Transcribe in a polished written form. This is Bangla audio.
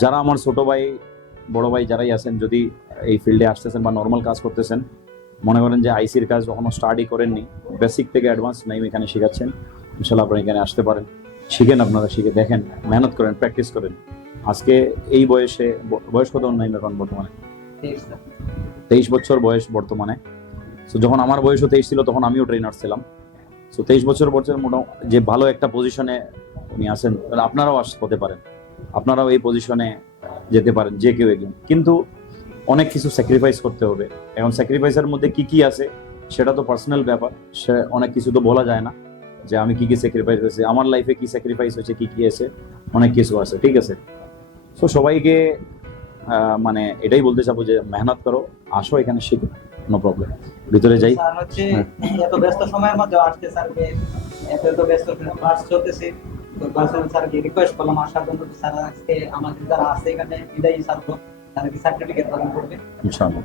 যারা আমার ছোট ভাই বড় ভাই যারাই আছেন, যদি এই ফিল্ডে আসতেছেন বা নর্মাল কাজ করতেছেন, মনে করেন যে আইসির কাজ কখনো স্টার্টই করেননি, বেসিক থেকে অ্যাডভান্স নাইম এখানে শেখাচ্ছেন, ইনশাল্লাহ আপনারা এখানে আসতে পারেন। শিখেন, আপনারা শিখে দেখেন, মেহনত করেন, প্র্যাকটিস করেন। আজকে এই বয়সে, বয়স কত নাইম এখন বর্তমানে? 23 বছর বয়স বর্তমানে। তো যখন আমার বয়সও 23 ছিল তখন আমিও ট্রেনার ছিলাম। তো 23 বছর বছর মোটামুটি যে ভালো একটা পজিশনে উনি আছেন, তাহলে আপনারাও হতে পারেন, আপনারাও এই পজিশনে যেতে পারেন, যে কেউ একজন। কিন্তু অনেক কিছু স্যাক্রিফাইস করতে হবে। এখন স্যাক্রিফাইসের মধ্যে কি কি আছে সেটা তো পার্সোনাল ব্যাপার, সে অনেক কিছু তো বলা যায় না যে আমি কি কি স্যাক্রিফাইস হয়েছে, আমার লাইফে কি স্যাক্রিফাইস হয়েছে, কি কি আছে, অনেক কিছু আছে, ঠিক আছে। তো সবাইকে মানে এটাই বলতে চাবো যে মেহনত করো, আসো এখানে শিখো, নো প্রবলেম। ভিতরে যাই। স্যার হচ্ছে হ্যাঁ। এত ব্যস্ত সময়ের মধ্যে আজকে স্যারকে এত ব্যস্ত ক্লাস চলতেছে, তো ক্লাসে স্যারকে রিকোয়েস্ট করলাম আসার জন্য। তো স্যার আজকে আমাদের যারা আছে এখানে বিদায়ী ছাত্র, তাদেরকে সার্টিফিকেট প্রদান করবে। ইনশাআল্লাহ।